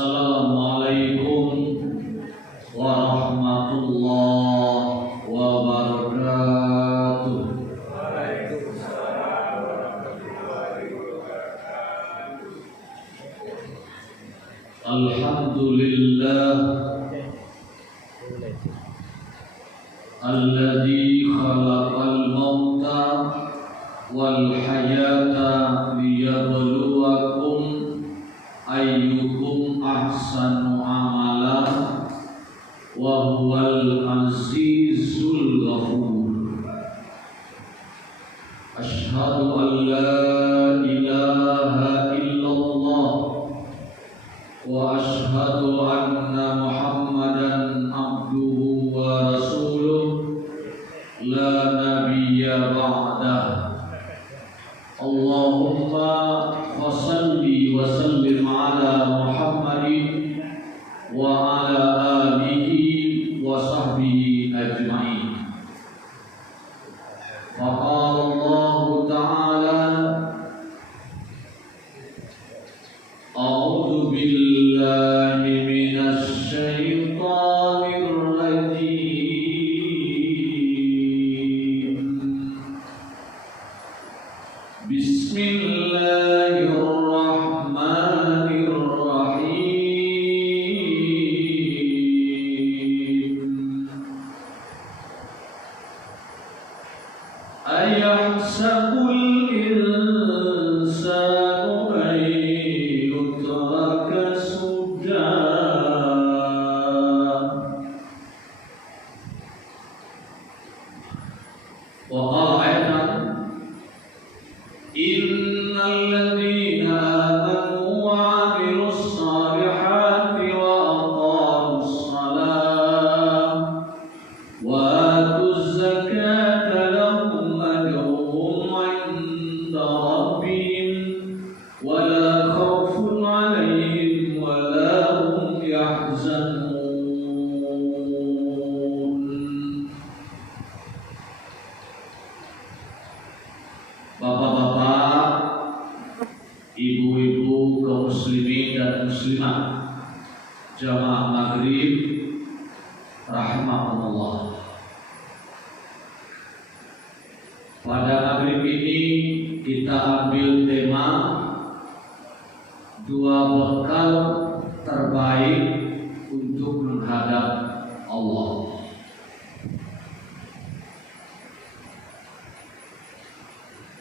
Assalamualaikum warahmatullahi wabarakatuh. Waalaikumsalam warahmatullahi wabarakatuh. Alhamdulillah alladzi khalaqal mauta wal hayata liyabluwakum ayyukum ahsanu amala wa huwal azizul ghafur. Asyhadu an la ilaha illallah wa asyhadu anna Muhammadan abduhu wa rasuluh la nabiyya ba'dah. Allahumma fasalli wa sallim ala Muhammadin wa ala alihi wa sahbihi ajma'in. Faqala Allah ta'ala a'udzu billahi minasy syaithanir rajim. Bismillahirrahmanirrahim. Ayahsabul insanu an yutraka suda. Wa qala ayatan innal ladzina amanu wa 'amilus shalihati wa aqamus salata wa atuz zakata lahum ajruhum 'inda rabbihim wa la khawfun 'alaihim wa la hum yahzanun. Bapak-bapak, ibu-ibu, kaum muslimin dan muslimah, jamaah maghrib rahimahumullah. Pada maghrib ini kita ambil tema dua bekal terbaik untuk menghadap Allah.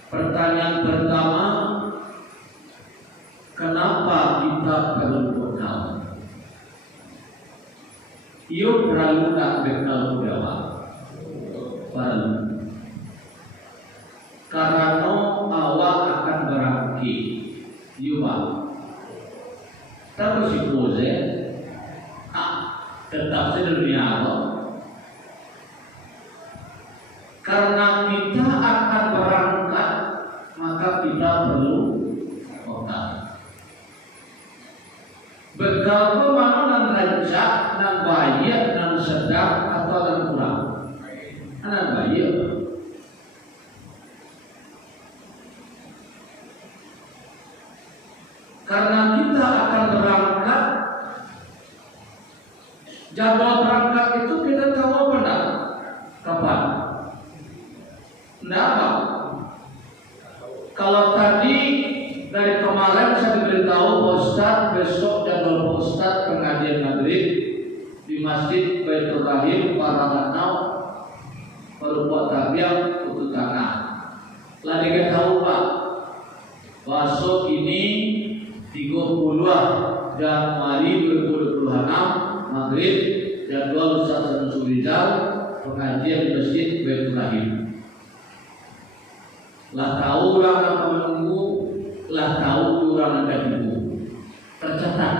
Pertanyaan pertama, kenapa kita perlu bekal? Iyo perlu nak bekal berapa? Perlu. Karena awak akan berangki. Iyo pak. Tapi si pose, tetap di dunia Allah. Karena kita akan berangkat, maka kita perlu bekal. Bekal itu mana nan rancak, nan bayar, nan sedang atau nan kurang? Nan bayar. Karena kita akan berangkat, jadwal berangkat itu kita tahu apa enggak? Kapan? Enggak apa? Kalau tadi dari kemarin saya diberitahu Pak Ustadz besok jadwal Pak Ustadz pengajian maghrib di Masjid Baitur Rahim Parahanau berupa tabiat Putu Tanah. Lah kita tahu Pak, besok ini 30 Januari 2026 maghrib jadwal Ustadz Samsul Rizal pengajian di Masjid Baitur Rahim. Lah tahu orang yang menunggu, lah tahu orang yang menunggu. Tercatat.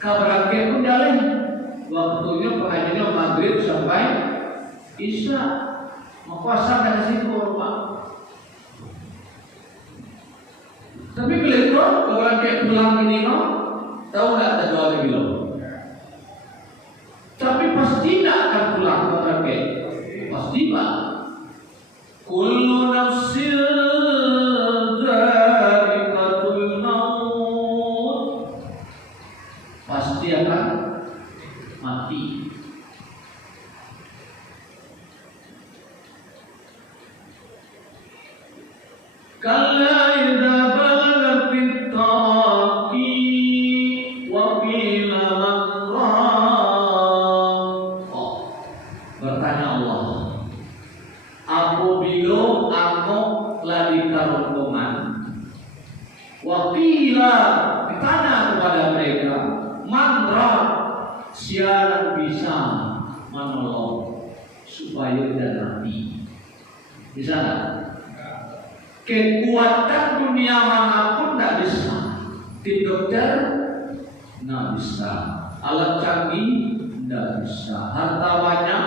Kabarake pun jalan. Waktunya pengajiannya maghrib sampai isya. Mau puasa dari situ rumah. Tapi kalau kabarake pulang ini no, tahu nggak ada jawab gitu. Tapi pasti tidak akan pulang kabarake. Pasti pak. Kullu nafsin dha'iqatul maut akan mati. Kalla idza balagatit taraqi wa qila man raq. Bertanya Allah, apabila aku lagi karuntungan, wa qila ditanya kepada mereka, man raq, siapa bisa menolong supaya tidak mati? Bisa nggak? Kekuatan dunia manapun tidak bisa. Tim dokter tidak bisa, alat canggih tidak bisa, harta banyak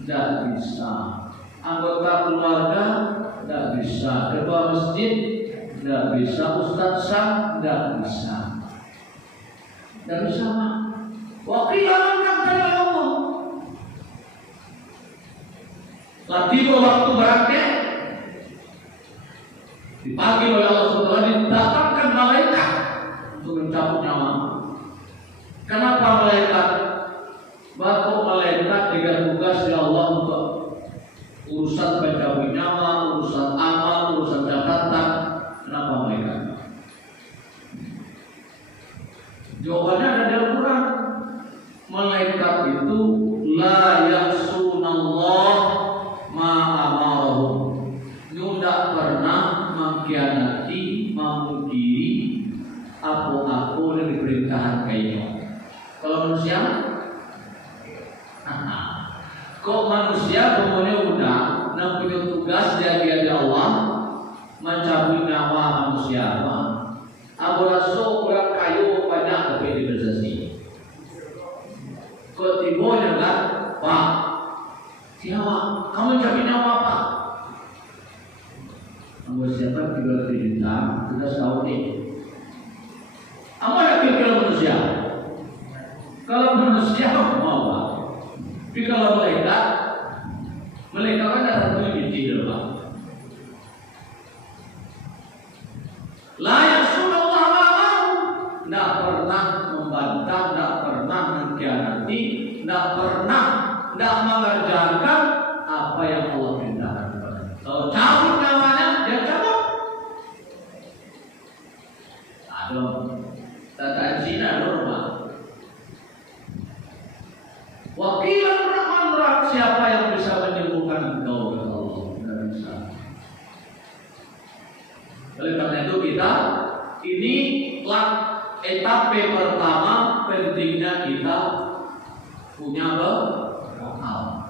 tidak bisa, anggota keluarga tidak bisa, ketua masjid tidak bisa, ustaz sah tidak bisa, tidak bisa. Wakil anak dari Allah. Lagi waktu berakhir dipanggil oleh Allah SWT, didatangkan malaikat untuk mencabut nyawa. Kenapa malaikat? Batu malaikat dengan tugas ya Allah untuk urusan pencabut nyawa, urusan amal, urusan catatan. Kenapa malaikat? Jawabannya ada di Al-Quran. Malaikat itu la ya'sunallah ma amarahum. Tidak pernah mengkhianati, memungkiri apa-apa yang diperintahkan kayaknya. Kalau manusia, kok manusia pokoknya udah punya tugas jaga Allah, mencabut nyawa manusia. Abu Rasul kurang kayu banyak tapi dibersasi. Kok tibonya kan, Pak? Siapa? Kamu cabut nyawa apa? Kamu siapa 300 juta, sudah setahun nih. Kamu yakin kalau manusia? Kalau manusia mau Pak. Tapi kalau malaikat kan ada satu biji Pak. Layak sudah Allah, tidak pernah membantah, tidak pernah mengkhianati, tidak pernah tidak mengerjakan apa yang Allah perintahkan. Kalau cabut namanya, dia cabut. Aduh, tata Cina normal. Wakilan Rahman Rahim, siapa yang bisa menyembuhkan engkau ya Allah? Tidak bisa. Oleh karena itu kita ini etape pertama pentingnya kita punya bekal.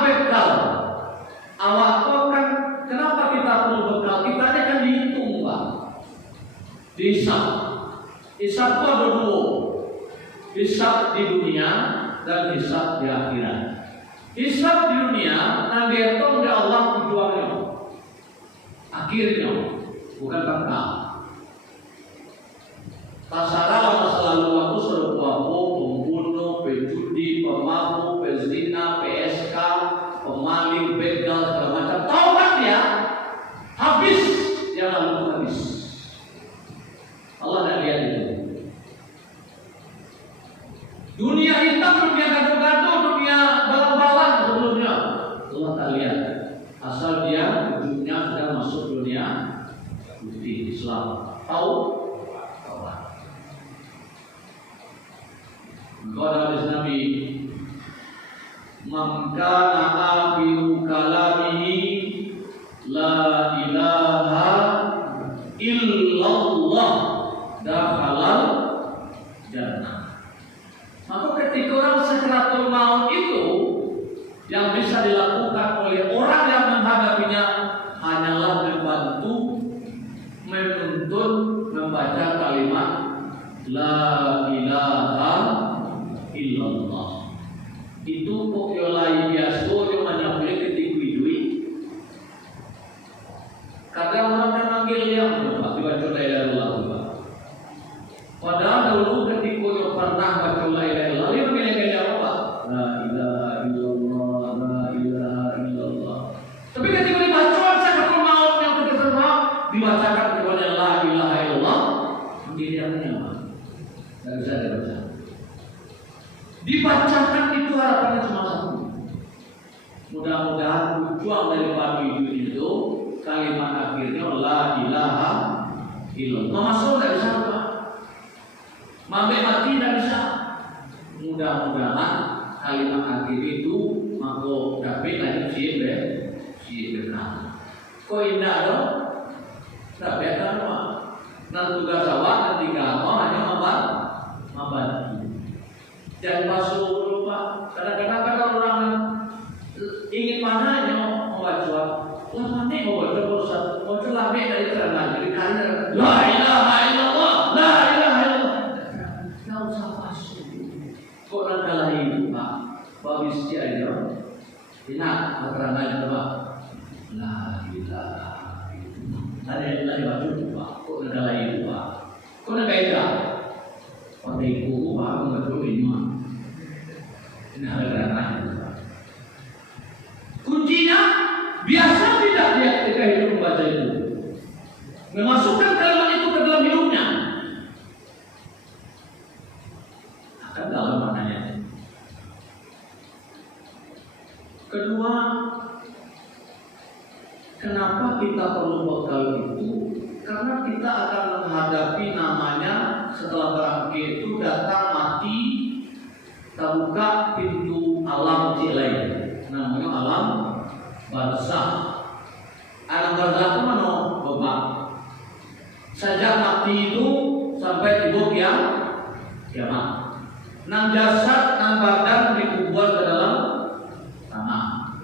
Bekal. Awak kan kenapa kita perlu bekal? Kita ini kan dihitung Pak. Dihisab. Hisab itu ada dua. Hisab di dunia dan hisab di akhirat. Hisab di dunia nanti hitung oleh Allah tujuannya. Akhirnya bukan bekal. Pasarlah masa lalu aku suruh pembunuh, penjudi, pemabuk, pezina, PSK, pemaling, begal, segala macam. Tahu kan ya? Habis yang lalu habis. Allah tidak lihat itu. Dunia hitam, dunia gaduh-gaduh, dunia balang-balang sebelumnya. Allah tak lihat. Asal dia ujungnya sudah masuk dunia putih Islam. Tahu? Qala Nabi man kana akhiru kalamihi la ilaha illallah dakhalal jannah. Maka ketika orang sakaratul maut itu yang bisa dilakukan oleh orang yang menghadapinya hanyalah membantu menuntun membaca kalimat la ilaha illallah. Itu kok yo lain biasa yo mana boleh ketikui. Kadang orang kan manggil dia baca la ilaha illallah. Padahal dulu ketika yo pernah baca la ilaha illallah, dia manggil apa? La ilaha illallah, la ilaha illallah. Tapi ketika dibaca sakaratul maut yang terkenal dibacakan kepada la ilaha illallah, dia artinya apa? Tidak bisa dibaca. Dibacakan itu harapannya cuma satu. Mudah-mudahan tujuan dari pagi itu kalimat akhirnya la ilaha illallah. Masuk tidak bisa Pak. Mambe mati tidak bisa. Mudah-mudahan kalimat akhir itu mako dapat lagi si benar. Kok indah dong? Tak benar Pak. Nah tugas awak ketika awak hanya membantu. Jangan masuk dulu Pak. Kadang-kadang ada orang ingin mana hanya membaca. Lama nih membaca bosan. Membaca lama dari terang dari karir. La ilaha illallah. La ilaha illallah. Kau usah masuk. Kok nak kalah itu Pak? Babis dia aja. Ingat keterangannya Pak. La ilaha. Ada yang baca Pak. Kok nak kalah itu Pak? Kok nak kaidah? Pada ibu Pak mengatur ini Pak. Ini ada keterangannya. Kuncinya biasa tidak dia ketika hidup membaca itu, memasukkan kalimat itu ke dalam hidupnya. Akan dalam maknanya. Kedua, kenapa kita perlu bekal itu? Karena kita akan menghadapi namanya setelah berakhir itu datang mati, terbuka pintu alam lain. Namanya alam barzakh. Alam barzakh itu mana? Bapak. Sejak mati itu sampai tiba kiamat. Nang jasad, nang badan dikubur ke dalam tanah.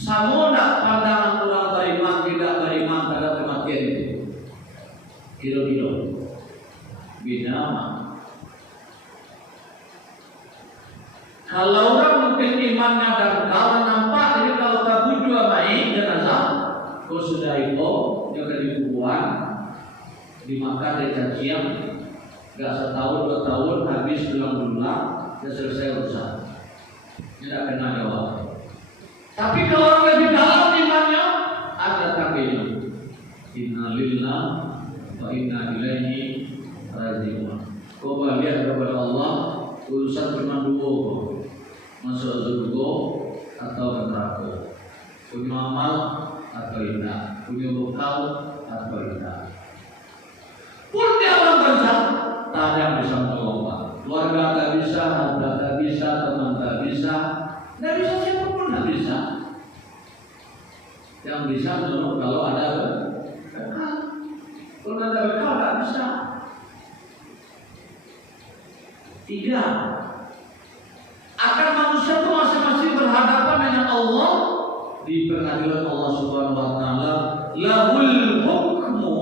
Sama nak pandangan orang beriman tidak beriman pada kematian itu. Kilo-kilo. Beda. Kalau orang mungkin imannya dangkal nampak, jadi kalau tabu juga baik jenazah, kau sudah itu jangan dikuburan, dimakan dari cacian, gak setahun 2 tahun habis bulan-bulan, sudah selesai urusan, tidak kena jawab. Tapi kalau orang lebih dalam imannya, ada takdirnya. Innalillah wa inna ilaihi raji'un. Kau balik kepada Allah, urusan cuma 2. Masuk surga atau neraka, punya amal atau tidak, punya bekal atau tidak. Pun di alam barzakh tak ada yang bisa menolong Pak. Keluarga tak bisa, harta tak bisa, teman tak bisa, siapapun tak bisa. Yang bisa menolong kalau ada bekal. Kalau ada bekal tak bisa. 3. Akan manusia itu masing-masing berhadapan dengan Allah di pengadilan Allah Subhanahu wa taala. Lahul hukmu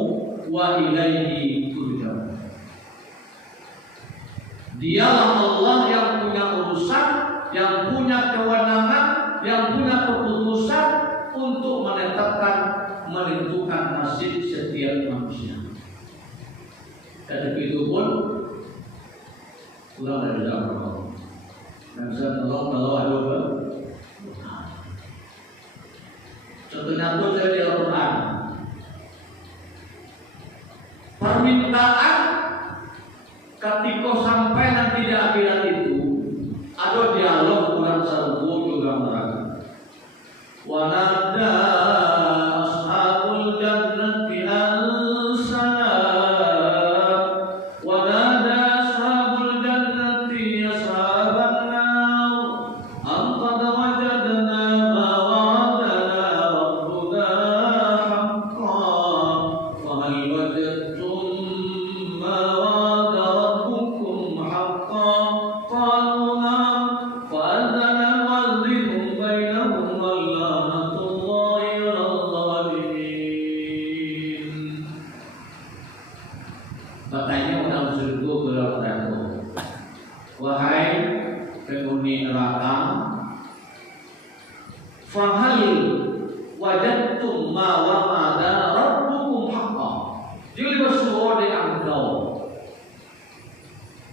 wa ilaihi turja'un. Dialah Allah yang punya urusan, yang punya kewenangan, yang punya keputusan untuk menentukan nasib setiap manusia. Dan itu pun kurang dari dalam Allah. Dan bisa tolong kalau ada contohnya pun dari Al-Quran. Permintaan ketika sampai nanti di akhirat itu ada dialog kurang serbu juga mereka. Wanada ashabul jannati al-salam. Wanada ashabul jannati ashaban Fahal wajadtum ma wa'ada rabbukum haqqan. Jadi bersuara dengan engkau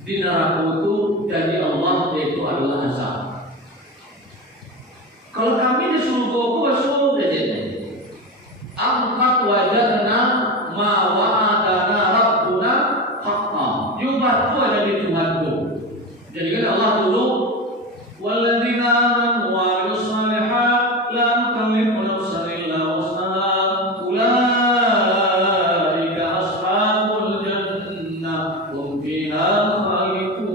di neraka itu janji Allah yaitu adalah azab. Kalau kami di surga itu bersuara jadi angkat wajadna ma wa'adana rabbuna haqqan. Diubah tuh jadi Tuhanku. Jadi kan Allah dulu walladzina amanu wa amilus shalihat la nukallifu nafsan illa wus'aha ulaika ashabul jannah hum fiha khalidun.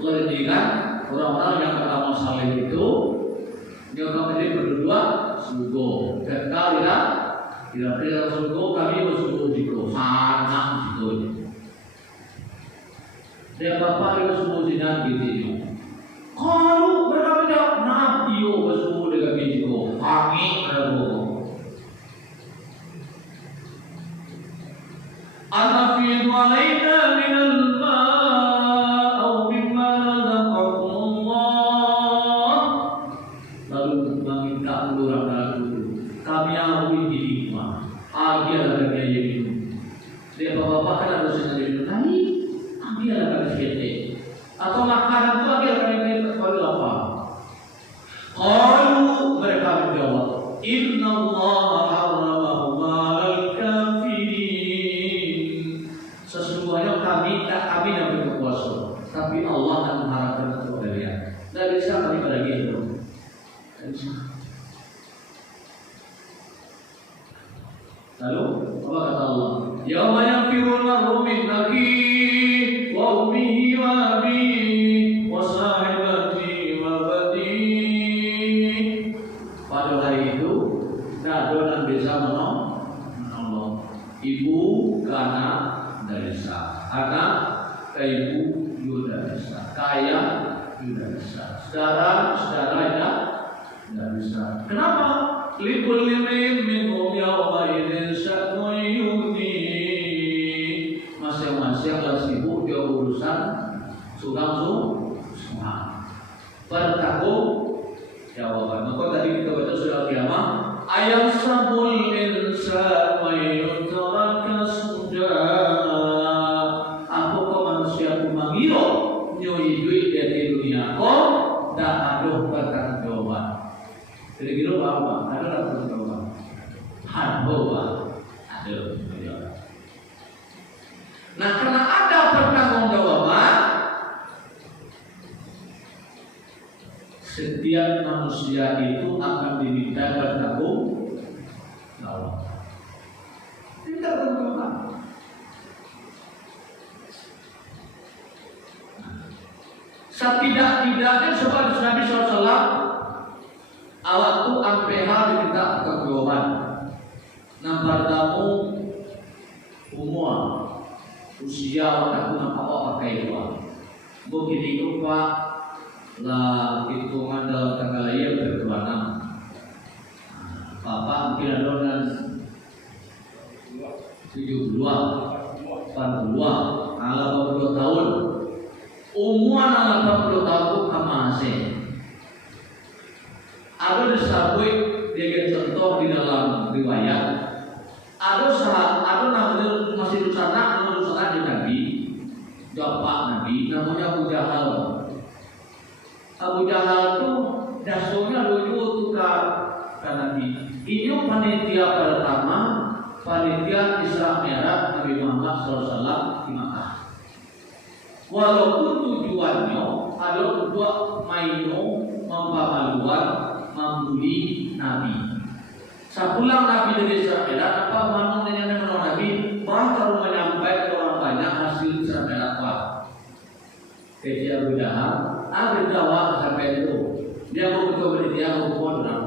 Allah jadikan orang-orang yang beramal saleh itu dia menjadi berdua surga. Kekal tidak surga kami bersurga jiko sana jiko. Dia bapak dia bersurga dengan gitu. Kalau berkata nabi yo bersurga dengan jiko kami bersurga. Anafidu alaina minal ma' au mimma razaqakumullah. Lalu meminta ulurah lalu kami akui hikmah agar ada gaya minum. Dia bapak kan harus ada minum tadi agar ada gaya atau makanan itu agar ada gaya kalau apa? Kalau mereka menjawab Inna Allah harramahu ma'al kafirin. Sesungguhnya kami yang berkuasa, tapi Allah yang mengharapkan untuk kalian. Tidak bisa kami pada gitu. Lalu apa kata Allah? Yauma yanfirul mar'u min akhihi wa ummihi wa abihi wa sahibatihi wa banihi. Pada hari itu tidak ada yang bisa menolong. Ibu ke anak tidak bisa, anak ke ibu juga tidak bisa, kaya juga tidak bisa, saudara tidak bisa. Kenapa? Likul limin minhum yawma idin sya'nun yughni. Masing-masing yang sibuk dia urusan sungang. Bertakut jawaban. Maka tadi kita baca surah Qiyamah ayam sabul insan wa yutraka suda. Apakah manusia mengira nyoi duit dari dunia kok tak ada pertanyaan jawaban. Kira-kira apa? Ada pertanyaan jawaban. Ada. Nah, karena ada pertanggungjawaban, setiap manusia itu akan diminta bertanggung jawab. Tidak bertanggung. Setidak-tidaknya sebagai Nabi SAW, awaktu ampeha diminta pertanggungjawaban. Nampak tamu umur usia waktu apa pakai dua. Begini rupa lah hitungan dalam tanggal lahir berkeluarga. Bapak mungkin ada dengan 72, 82, 82 tahun. Umur 80 tahun masih. Ada disebut dia contoh di dalam riwayat. Ada namanya masih Rusana di Nabi, Bapak Nabi, namanya Abu Jahal. Abu Jahal itu dasarnya dulu tukar Nabi. Ini panitia pertama, panitia Isra Mi'raj Nabi Muhammad SAW di Makkah. Walaupun tujuannya adalah buat maino mempamaluan, membuli Nabi. Sepulang Nabi dari Isra Mi'raj, apa mana dengan Nabi? Baru menyampaikan orang banyak hasil Isra Mi'raj Pak. Jadi Abu Jahal sampai itu dia mau bertobat dia mau kodrat.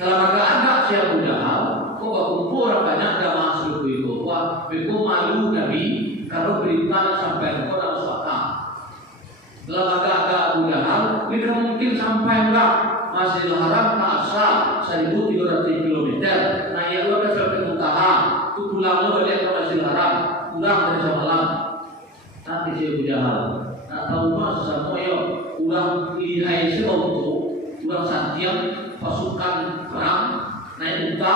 Kalau agak ada si Abu Jahal, kok gak kumpul orang banyak dah masuk itu. Wah, beku malu Nabi kalau berita sampai kau dalam suaka. Kalau agak ada Abu Jahal, kita mungkin sampai enggak masih Haram ke Asa 1.300 km. Nah ya lo sampai Muntaha, itu pulang lo balik ke Masjidil Haram, pulang dari semalam. Nanti si Abu Jahal, tak tahu mas sama yo, pulang lihai sebautu, pulang Santiang pasukan perang naik unta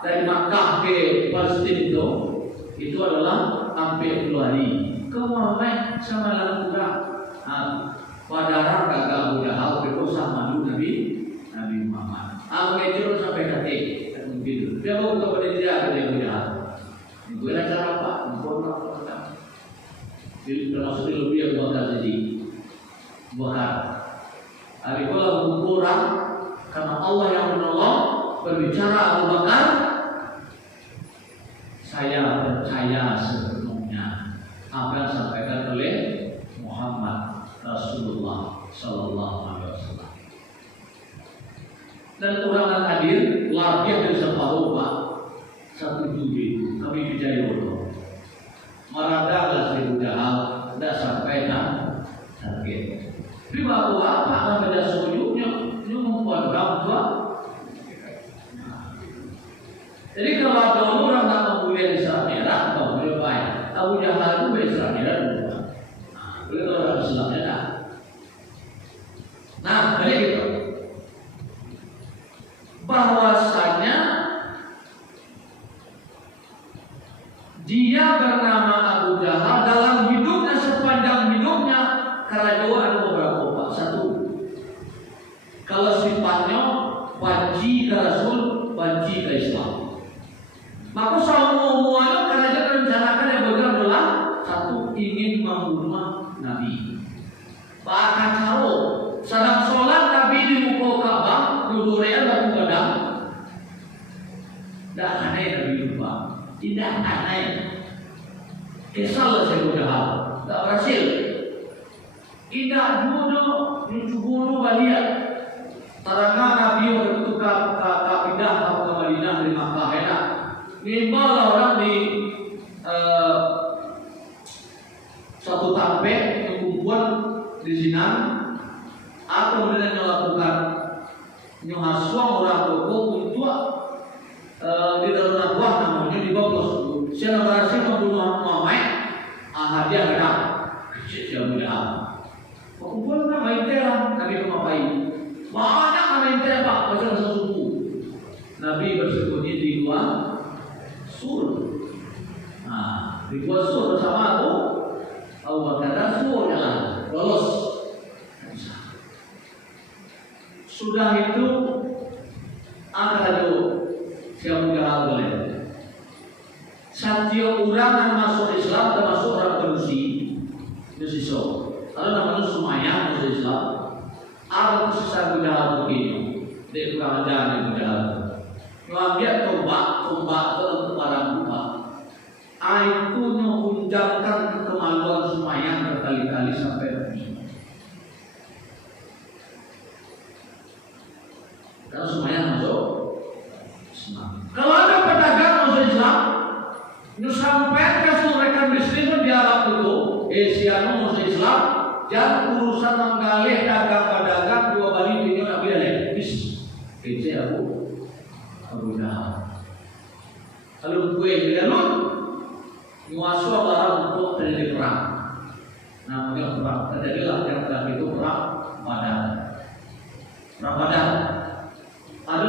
dari Makkah ke Palestina itu adalah hampir 2 hari. Kemana sama lalu kurang? Padahal gagal Abu Jahal berusaha malu Nabi Muhammad. Aku itu sampai hati begitu. Dia mau kepada dia Abu Jahal. Gue cara apa? Informa apa? termasuk lebih Abu Bakar jadi Bakar. Hari kalau kurang karena Allah yang menolong berbicara Abu Bakar, saya percaya sepenuhnya apa yang disampaikan oleh Muhammad Rasulullah Sallallahu Alaihi Wasallam. Dan kurangan hadir lebih dari separuh Pak, 1 Juli kami bicara Allah. Maradalah Seribu Jahal tidak sampai target. Tapi waktu apa namanya suyuknya membuat gambar. Jadi kalau ada orang tak mempunyai Islam merah, tak boleh baik. Abu Jahal itu Islam merah dulu. Boleh orang Islam merah. Nah, jadi gitu. Bahwasanya dia bernama Abu Jahal dalam hidupnya sepanjang hidupnya karena dua ada beberapa obat. Satu, kalau sifatnya benci ke Rasul, benci ke Islam. Maka semuanya karena dia merencanakan yang benar adalah satu, ingin membunuh Nabi. Bahkan kalau sedang sholat Nabi di muka Ka'bah, dudurnya lalu kadang, tidak aneh Nabi lupa, tidak aneh. Kesal saya Jahal, tidak berhasil. Tidak jodoh, bunuh balian. Tarangga Nabi waktu itu pindah ke Madinah dari Makkah enak. Nimbalah orang di satu tampek kumpulan di sini, atau kemudian melakukan nyuhaswang orang toko untuk di dalam buah namanya di bawah. Saya berhasil membunuh Muhammad, hadiah berapa? Kecil mudah. Kumpulan nama intera Nabi memapai banyak nama intera Pak macam suku. Nabi bersembunyi di gua Sur. Nah, di gua Sur bersama Abu Bakar Sur jalan lolos. Sudah itu ada siapa Jahal boleh. Setiap orang yang masuk Islam termasuk orang Manusia. Kalau namanya Sumayyah masuk Islam, ada sisa Abu Jahal begini, dia kurang ajar Abu Jahal. Ngambil tombak dalam barang buka. Itu menunjukkan kemaluan Sumayyah berkali-kali sampai begini. Kalau Sumayyah masuk Islam. Kalau ada pedagang masuk Islam, itu sampai ke rekan bisnis di Arab itu, Asia masuk Islam. Jangan urusan menggalih dagang pedagang dua balik ini Nabi ada bis kece Abu Jahal. Kalau gue jalan muasuh orang untuk terjadi perang. Namanya perang terjadilah yang terakhir itu perang Badar. Ada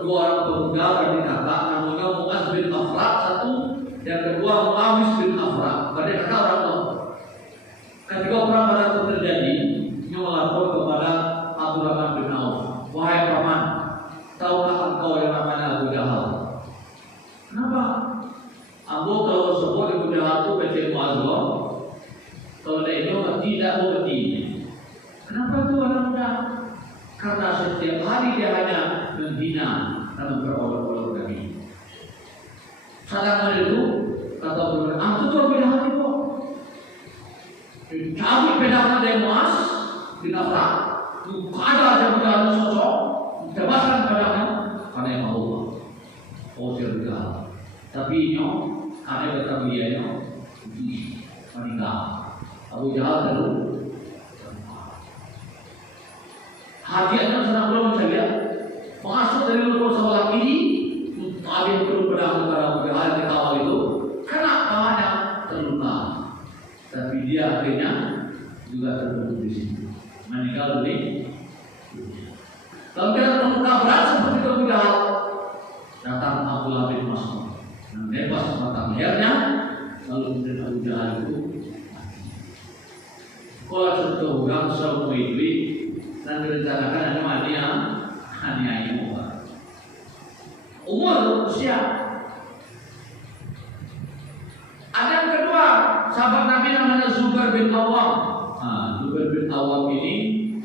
dua orang pemuda dari kakak namanya Mu'az bin Afra satu, yang kedua Muawis bin Afra. Pada kakak orang tua. Ketika perang Badar itu terjadi, dia melapor kepada Abdurrahman bin Auf, wahai paman, tahukah engkau yang namanya Abu Jahal? Kenapa? Abu kalau sebut Abu Jahal itu kecil muazzam, kalau dia itu tidak mengerti. Kenapa itu orang muda? Karena setiap hari dia hanya menghina dan memperolok-olok Nabi. Sadar itu kata Abu Jahal, itu Abu Jahal itu. Kami pedangnya dari Mu'az bin Afra, ada Abu Jahal sosok, tebaskan pedangnya, karena yang Allah. Oh Abu Jahal. Tapi ini, karena berkata dia meninggal. Abu Jahal lalu hadiahnya senang belum saja. Masuk dari lubuk sebelah ini, Nabi perlu pedang kepada Abu Jahal di kawal itu, karena kawannya terluka. Tapi dia akhirnya juga terbunuh di situ, meninggal di dunia. Kalau kita terluka berat seperti itu Abu Jahal, datang Abdullah bin Mas'ud, menebas mata lehernya, lalu kemudian Abu Jahal itu kalau contoh orang semua itu dan direncanakan ada hanya umur usia. Ada yang kedua, sahabat Nabi namanya Zubair bin Awam. Zubair bin Awam ini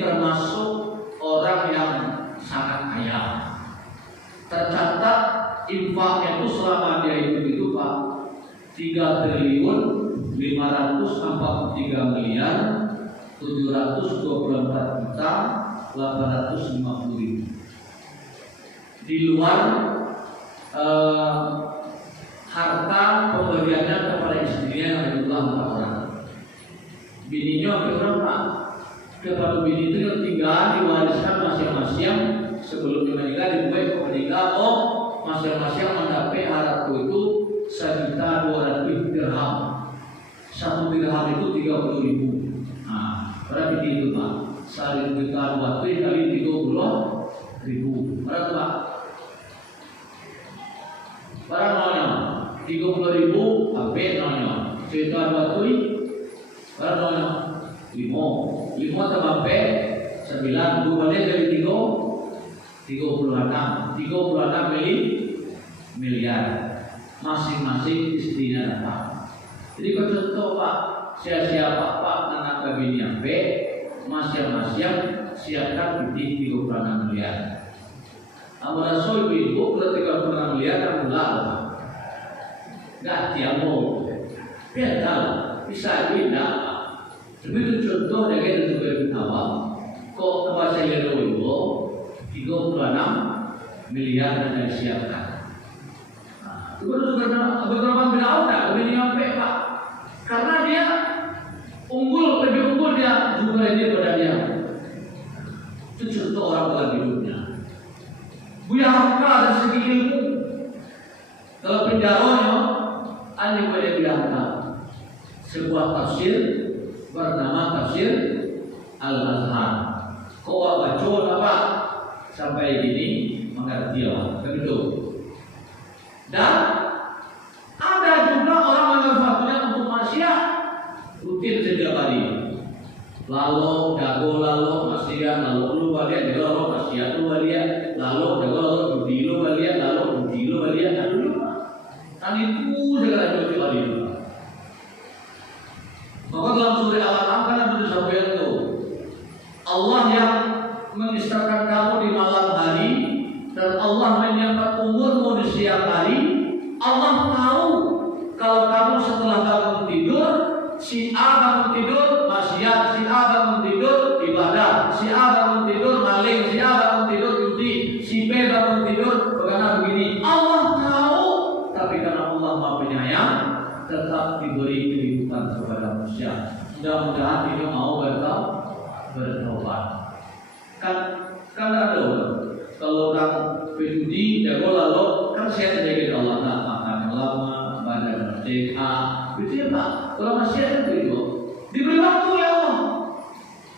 termasuk orang yang sangat kaya. Tercatat infaknya itu selama dia hidup Pak 3.543.724.800 di luar harta pemberiannya kepada istrinya yang jumlah 4 orang. Bininya berapa? Kepada bini itu yang tinggal diwariskan masing-masing sebelum menikah dibuat menikah. Masing-masing mendapat harta itu 1.200 dirham. 1 dirham itu 30.000. Berarti itu Pak. 1.200 kali 30.000. Berapa Pak? Barang nolnya 30.000 HP nolnya 1.200 barang nolnya 5 tambah P 9 2 kali dari 36 miliar masing-masing istrinya dapat. Jadi contoh Pak, siapa Pak anak kabinnya P masing-masing siapkan di 36 miliar. Amal Rasul ibu ketika 36 miliar kan mulai nggak tiamul, biar tahu bisa tidak. Begitu contoh dari Zubair bin Awam, kok bahasa Indo 36 miliar yang disiapkan. Beberapa bin Awam lebih nyampe Pak, karena dia lebih unggul dia Zubair ini pada dia. Itu contoh orang dalam hidupnya. Buya Hamka dari segi ilmu. Kalau penjaranya, ani pada Buya Hamka. Sebuah tafsir bernama tafsir Al-Azhar. Kau baca apa? Sampai gini mengerti lah. Begitu. Dan ada juga orang manfaatnya untuk manusia rutin setiap hari. Lalu jago lalu manusia lalu lu balik jago manusia lu balik lalu jago lalu judi lu balik lalu judi lu balik lalu kan itu segala judi balik. Maka dalam surah Al-An'am kan ada disebutkan itu Allah yang mengisahkan kamu di malam hari dan Allah menyiapkan umurmu di siang hari. Allah tahu kalau kamu setelah bangun tidur, si A bangun tidur maksiat, si A bangun tidur ibadah, si A bangun tidur maling, si A bangun tidur judi, si B bangun tidur bagaimana begini. Allah tahu, tapi karena Allah Maha Penyayang tetap diberi kehidupan kepada manusia. Mudah-mudahan dia mau bertobat. Kan ada kalau orang berjudi jago lalu kan saya terjaga Allah tak makan yang lama, badan sehat, itu ya Pak. Kalau masih itu diberi waktu ya Allah.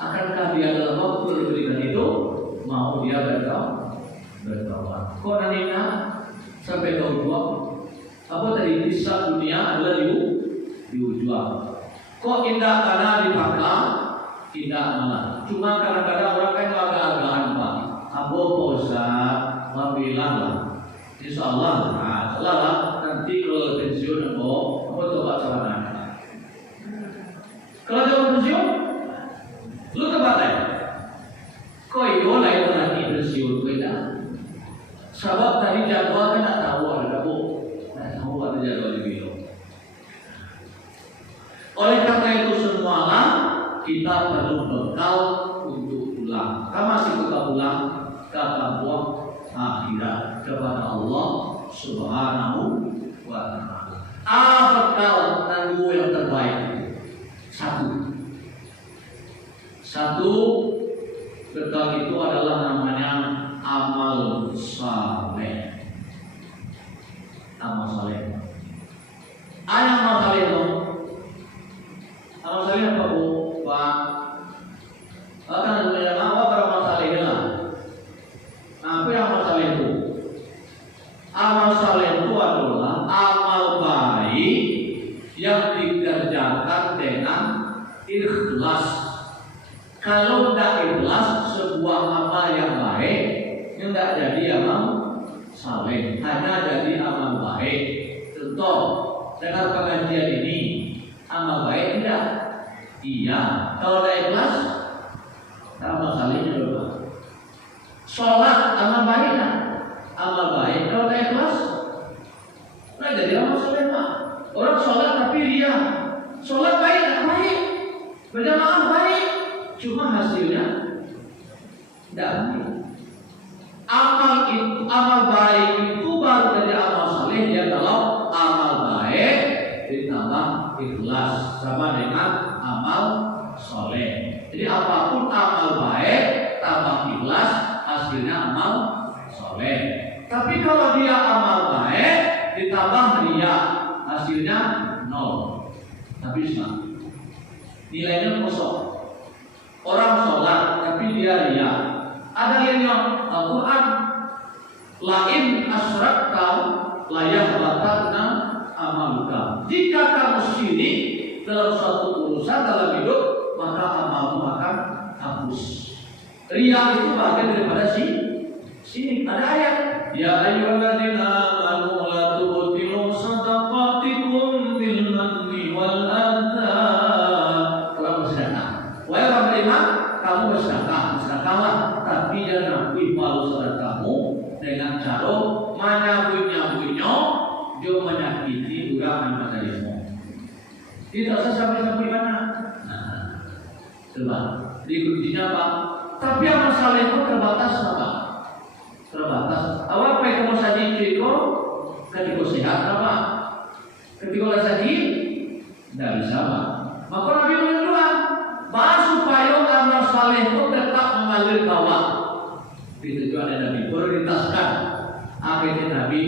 Akankah dia dalam waktu diberikan itu mau dia bertobat? Kok nantinya sampai tahun 2 apa tadi kisah dunia adalah di ujung. Kok indah karena dipakai, indah malah. Cuma kadang-kadang orang kan agak-agahan Pak. Abu Ustaz bilang lah, insya Allah lah nanti kalau pensiun aku coba celana. Kalau dia pensiun, lu tempat lain. Kau itu lain nanti pensiun beda. Sebab tadi jadwal kan tak tahu ada bu. Ada jadwal di biro. Oleh karena itu semualah kita perlu bekal untuk pulang. Kamu masih kita pulang ke kampung akhirat kepada Allah Subhanahu wa Ta'ala. Bekal tangguh yang terbaik. Satu bekal itu adalah namanya amal saleh. Amal saleh. Amal saleh itu. Amal saleh apa bu? Pak. Akan ada apa beramal saleh lah. Apa amal saleh itu? Amal saleh itu adalah amal baik yang dikerjakan dengan ikhlas. Kalau tidak ikhlas sebuah amal yang baik tidak jadi amal saleh, hanya jadi amal baik. Contoh dengan pengajian ini Iya. Kalau ada ikhlas, amal salehnya berapa? Sholat amal baik kan? Amal baik. Kalau ada ikhlas, nah jadi amal saleh mah. Orang sholat tapi ria. Sholat baik tak baik. Berjamaah baik. Cuma hasilnya tidak baik. Amal baik itu baru jadi amal saleh ya kalau amal baik ditambah ikhlas sama dengan amal soleh. Jadi apapun amal baik tambah ikhlas hasilnya amal soleh. Tapi kalau dia amal baik ditambah ria hasilnya nol. Tapi nilainya kosong. Orang sholat tapi dia ria. Ada yang Al-Quran lain asyrakta layak batalna amaluka. Jika kamu syirik dalam suatu urusan dalam hidup, maka amalmu akan hapus. Ria itu bagian daripada syirik. Ada ayat, ya ayyuhalladzina amanu la tubtilu shadaqatikum bil manni wal adha. Orang bersedekah. Wahai orang beriman, kamu bersedekahlah, tapi jangan akui malu sedekahmu dengan cara menyabuinya dia menyakiti orang yang darimu. Tidak usah sampai mana. Nah, coba diikutinya apa? Tapi amal saleh itu terbatas apa? Terbatas. Awak baik kamu sakit itu ketika sehat apa? Ketika sakit tidak bisa apa? Maka Nabi mendoa, bahwa supaya amal saleh itu tetap mengalir kawat. Itu juga ada Nabi prioritaskan. Akhirnya Nabi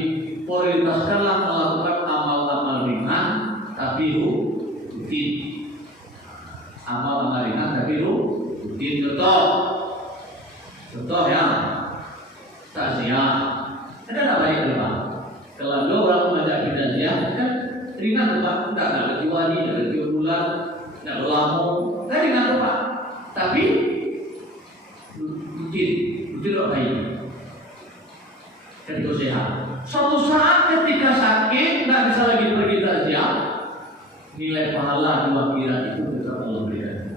prioritaskanlah melakukan amal-amal ringan tapi rutin. Amal ringan tapi rutin. Contoh ya, takziah. Ada baik Pak. Kalau orang mengajak takziah kan ringan Pak, tidak ada kecuali ada bulan, tidak berlamu, ringan Pak. Tapi rutin baik. Ketika sehat. Suatu saat ketika sakit tidak bisa lagi pergi takziah, nilai pahala dua kira itu tetap Allah berikan.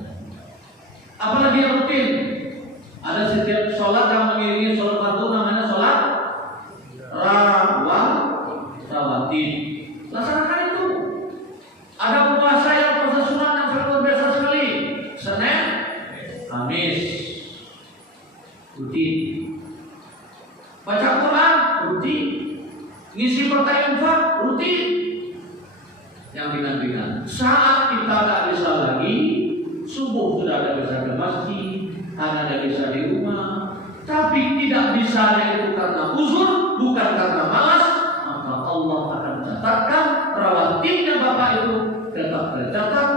Apalagi yang rutin, ada setiap sholat yang mengiringi sholat fardu namanya sholat rawatib. Laksanakan itu. Ada puasa yang puasa sunat yang sangat luar biasa sekali. Senin, Kamis, rutin. Baca Quran, rutin. Ngisi pertanyaan infak, rutin. Yang ringan-ringan. Saat kita tidak bisa lagi, subuh sudah ada bisa ke masjid, hanya ada bisa di rumah, tapi tidak bisa itu karena uzur, bukan karena malas, maka Allah akan mencatatkan rawatibnya Bapak itu tetap tercatat,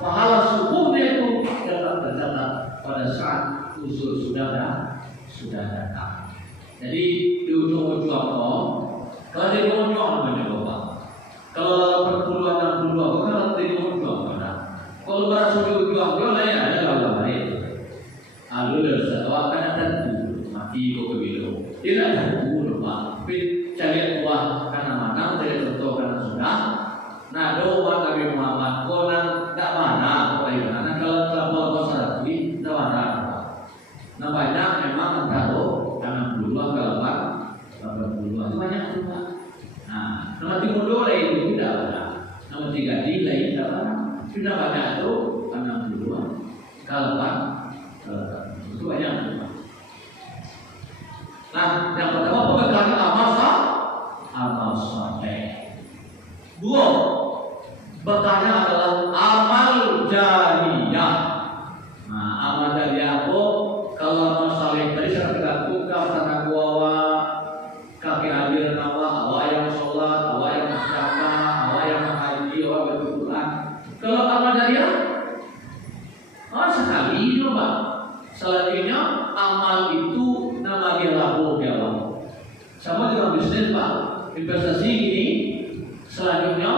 pahala subuhnya itu tetap tercatat pada saat uzur sudah datang. Jadi di ujung-ujung kalau di ujung namanya Bapak. Kalau perpuluhan 62 kalau di ujung mana? Kalau berasa di ujung dia lain ada kalau lain. Alur setelah kan ada mati kok begitu. Tidak ada Pak. Tapi cari buah karena mana cari contoh karena sudah. Nah doa Nabi Muhammad konan tak mana bagaimana kalau terlalu besar lagi tak mana. Nah banyak memang antara 62 kalau 82 banyak juga. Nah, nomor 32 lain itu tidak ada. Nomor 3 di lain tidak ada. Sudah banyak itu 62 kalau itu banyak. Nah, yang pertama pemegang amal saleh. Dua, bekalnya adalah amal jariyah. Nah, amal jariyah itu kalau amal saleh tadi saya tergantung karena gua kaki hadir nama awak yang sholat, awak yang bersedekah, awak yang mengaji, awak berquran. Kalau amal jariyah, sekali coba. Selanjutnya amal itu nama dia laku ya Pak. Sama dengan bisnis Pak, investasi ini selanjutnya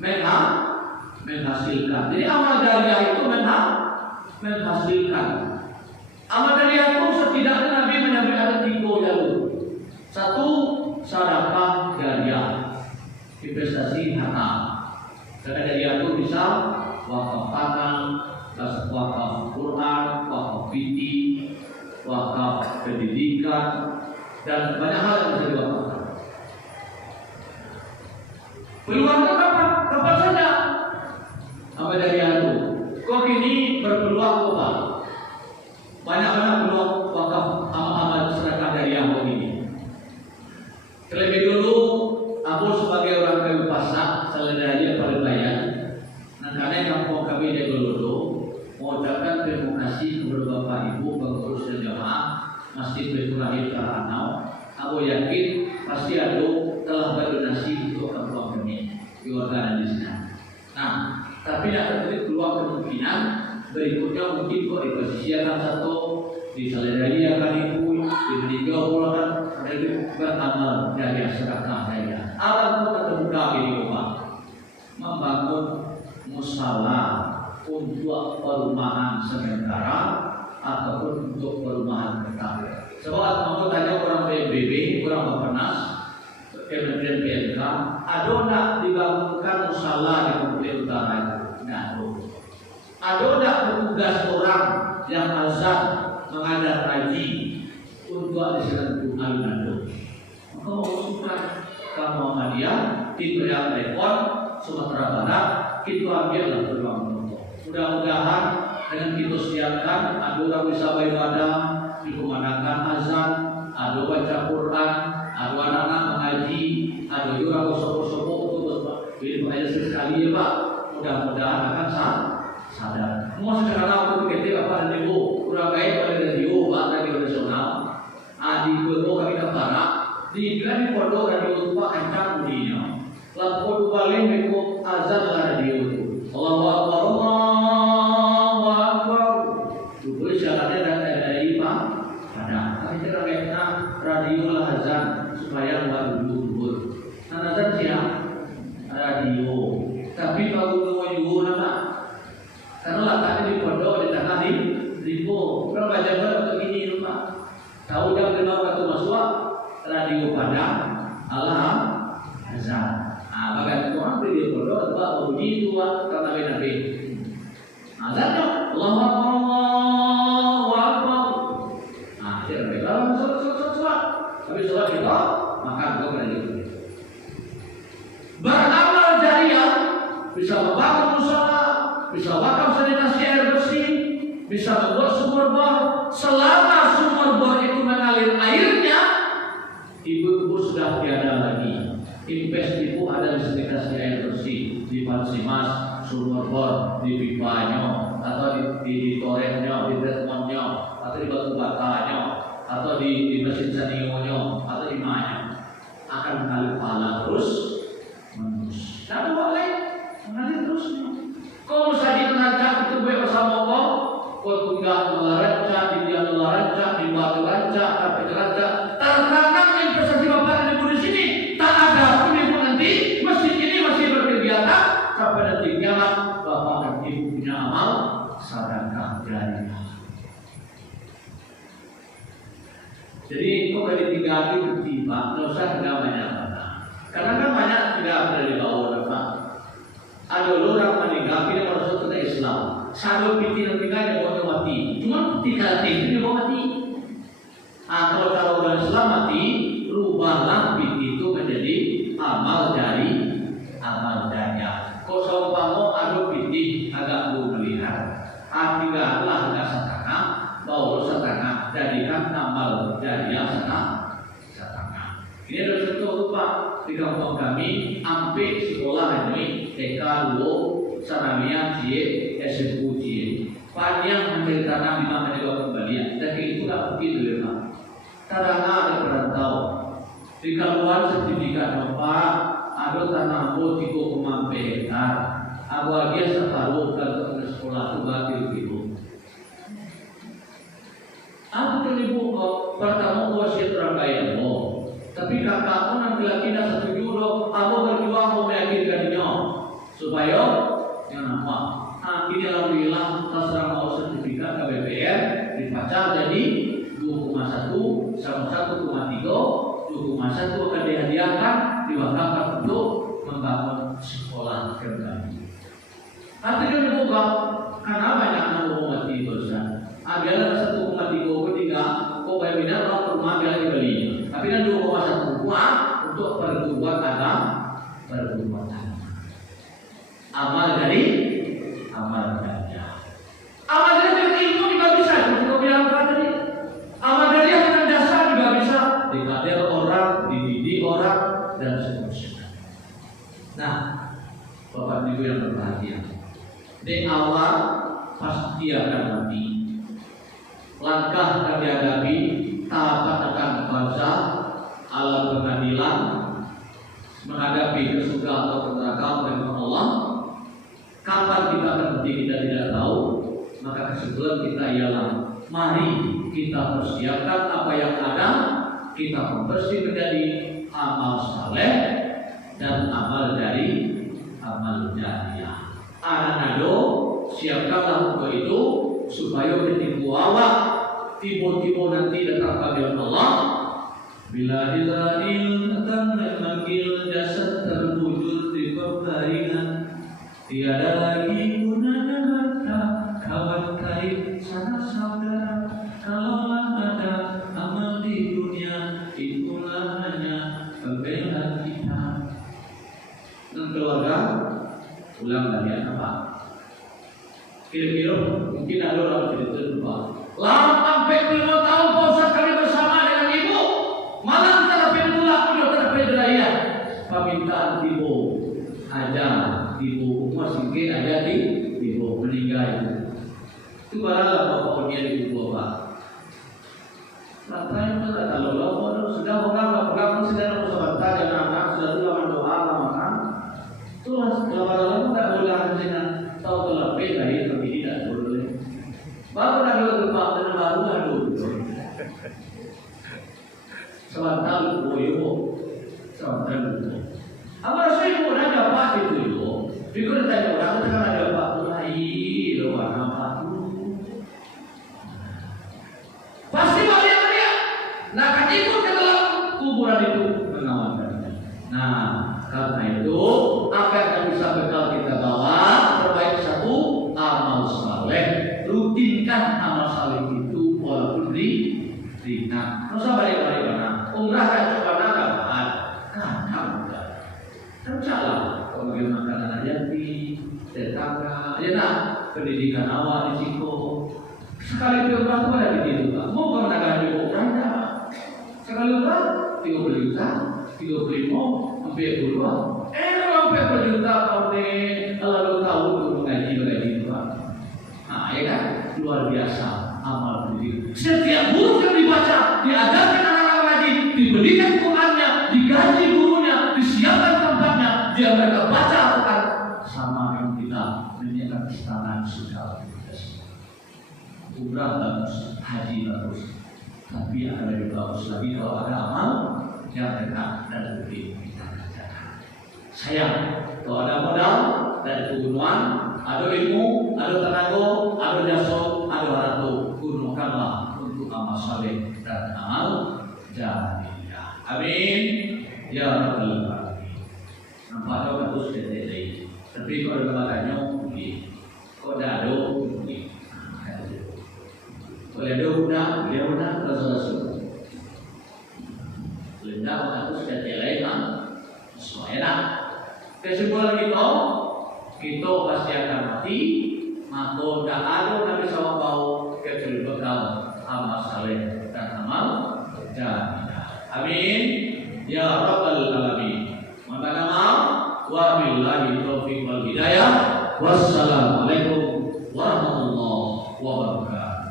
menghasilkan. Jadi amal jariyah itu menghasilkan. Amal jariyah itu setidaknya Nabi menyebut ada 3 jalur. Satu, sedekah jariyah, investasi harta. Sedekah jariyah itu bisa wakaf tanah, wakaf Quran, wakaf fikih, wakaf pendidikan, dan banyak hal yang bisa diwakafkan. Peluang apa? Kapan saja. Apa dari itu? Kok ini berpeluang apa? Banyak-banyak peluang wakaf amal-amal sedekah dari yang ini. Terlebih dulu, aku sebagai orang kayu pasak, selain dia paling banyak. Nah, karena kampung kami di dulu mengucapkan terima kasih kepada Bapak Ibu pengurus dan jamaah Masjid Baitur Rahim Karanau. Aku yakin pasti ada telah berdonasi untuk kampung kami di organisasi di sana. Nah, tapi tidak tertutup peluang kemungkinan berikutnya mungkin kok diposisikan satu di Saledari akan ikut di meninggal pula ada itu beramal dari sedekah saya. Alam pun terbuka ini Bapak membangun musala untuk perumahan sementara ataupun untuk perumahan tetap. Sebab mau tanya orang PBB, orang Bapenas, Kementerian PMK, ada nak dibangunkan musala di Kumpul Utara itu? Nggak ada. Ada nak petugas orang yang azan mengajar haji untuk di seluruh alun-alun? Maka mau suka kamu Muhammadiyah di Periak Repon Sumatera Barat kita ambillah peluang itu. Mudah-mudahan dengan kita siapkan ada orang bisa beribadah, dikumandangkan azan, ada baca Quran, ada anak-anak mengaji, ada juga sopo-sopo untuk beribadah sekali ya Pak. Mudah-mudahan akan sadar. Mau sekarang aku ketika apa dan ibu kurang baik pada radio Pak radio nasional. Adi kulo kami kapara di kan pondok radio Pak ancam bunyinya. Lalu balik ikut azan radio itu. Allahu Akbar, Allahu Akbar. Dulu syaratnya dari Pak. Ada. Kami terangkan radio lah azan supaya buat dulu. Nah azan siap radio. Tapi kalau mau juga nama. Karena letaknya di pondok di tanah di Lipo. Berapa jam untuk ini rumah? Tahu jam 5 waktu masuk radio padam alam azan. Bahkan orang di pondok tak bunyi itu kata Nabi. Azannya Allahu Akbar, Allahu Akbar. Akhir mereka sholat. Habis sholat kita makan kau radio. Beramal jariah bisa membangun musala, bisa wakaf sanitasi air bersih, bisa membuat sumur bor. Selama sumur bor itu mengalir airnya, ibu sudah tiada lagi. Invest ibu ada di sanitasi air bersih, di Pansimas, sumur bor, di pipanya, atau di torennya, di treatmentnya, atau di batu batanya, atau di mesin sanionya, atau di mana akan mengalir pahala terus menerus. Tapi boleh mengalir terus. Kalau saja rancak itu bersama kau, kau tunggal melaracak, di dia melaracak, di batu rancak, kapit rancak, tertanam investasi bapak dan ibu di sini. Tak ada pun ibu nanti masjid ini masih berkegiatan sampai nanti kiamat bapak dan ibu punya amal sedekah jariah. Jadi kau kalau ditinggali bertiba, nggak usah nggak banyak mana. Karena kan banyak tidak ada di bawah bapak. Ada orang meninggal tidak masuk ke Islam. Satu piti meninggal dia mau mati. Cuma tiga piti dia mau mati. Kalau orang Islam mati, rubahlah piti itu menjadi amal dari amal jariah. Kau seumpama ada piti agak berlihat, tinggallah agak setengah, bawa setengah, jadikan amal jariah setengah. Ini ada satu lupa di kampung kami, hampir sekolah ini TK dulu, Saramia Cie, SMU Cie. Panjang menceritakan bima menjawab kembalian, tapi itu tak begitu ya Pak. Karena ada perantau, di keluar sertifikat Bapak, ada tanah bot 3,4 hektar. Aku dia separuh ke sekolah itu begitu. Aku tuh ibu pertama wasiat rangkaian lo. Tapi kakakku nanti lagi dah setuju loh. Aku berjuang mau meyakinkannya supaya yang nama. Ini alhamdulillah terserah mau sertifikat KBPR dipacar jadi 2,1 sama 1,3, 2,1 akan dihadiahkan diwakafkan untuk membangun sekolah kembali. Artinya sebab karena banyak anak mati dosa. Agak satu mati kau ketiga, kau bayar bina kalau rumah dia dibeli. Tapi kan 2,1 kuat untuk perbuatan agama, perbuatan amal dari amal kerja. Amal dari ilmu juga bisa. Kita bilang tadi, amal dari yang dasar juga bisa. Dikader orang, dididik orang dan seterusnya. Nah, Bapak Ibu yang berbahagia, di awal pasti akan mati. Langkah akan dihadapi, tahapan akan baca, alat pengadilan, menghadapi ke surga atau ke neraka oleh Allah. Kapan kita akan mati kita tidak tahu. Maka kesimpulan kita ialah mari kita persiapkan apa yang ada, kita konversi menjadi amal saleh dan amal dari amal jariah. Anak-anak siapkanlah untuk itu supaya ditipu awak, tiba-tiba nanti datang kepada Allah. Bila Israel akan memanggil jasad terwujud di pebaringan, tiada lagi gunanya harta, kawan karib, sanak saudara. Kalaulah ada amal di dunia, itulah hanya pembela kita. Dan keluarga ulang lagi apa? Kira-kira mungkin ada orang cerita lupa. Lama sampai 5 tahun puasa kami bersama dengan ibu. Malam terapin pula punya terapin raya. Permintaan ibu aja, ibu masih ke aja di ibu meninggal. Itu baranglah bapak dia di ibu bapak. Makanya kita kalau bapak sudah orang pegang sedang bersama dan anak sudah tua mendoa lama. Itulah lama-lama tak boleh dengan tahu terlebih dari tapi tidak boleh. Baru nak dulu tempat dan baru ada. Sebentar boyo, sebentar boyo. Apa rasanya ibu nak dapat itu ibu? Fikir tanya orang itu kan ada apa? Lagi doang apa? Pasti balik dia. Nah kan ikut ke dalam kuburan itu menawarkan. Nah karena itu apa yang akan bisa bekal kita bawa? Terbaik satu amal saleh. Rutinkan amal saleh itu walaupun ringan. Masa balik-balik mana? Umrah kan coba nakaman, kan enggak. Tercalah kalau bagi makanan yatim, tetangga, ya nak pendidikan awal di situ. Sekali umrah itu ada di situ. Mau kau nak di umrahnya? Sekali umrah 30 juta, 35, sampai 20. Kalau sampai 20 juta kau ni lalu tahu untuk mengaji itu. Nah, ya kan luar biasa amal diri. Setiap huruf yang dibaca, diajarkan anak-anak ngaji, diberikan Qurannya, digaji gurunya, disiapkan tempatnya, dia mereka baca Al-Quran sama yang kita menyiapkan istana segala. Umrah bagus, haji bagus, tapi akan lebih bagus lagi kalau ada amal yang dekat dan lebih kita kerjakan. Sayang, kalau ada modal dari pegunungan, ada ilmu, ada tenaga, ada jasa, ada harta, gunakanlah untuk amal saleh dan amal jariah. Amin. Ya Rabbal Alamin. Nampaknya bagus dari. Tapi kalau ada makanya mungkin, kalau ada mungkin. Kalau ada dia udah rasul. Lenda aku sudah lain kan, semua enak. Kesimpulan kita pasti akan mati, maka tak ada Nabi SAW kecuali bekal amal saleh dan amal jariah. Amin. Ya Rabbal Alamin. Mohon maaf. Wa billahi taufiq wal hidayah. Wassalamualaikum warahmatullahi wabarakatuh.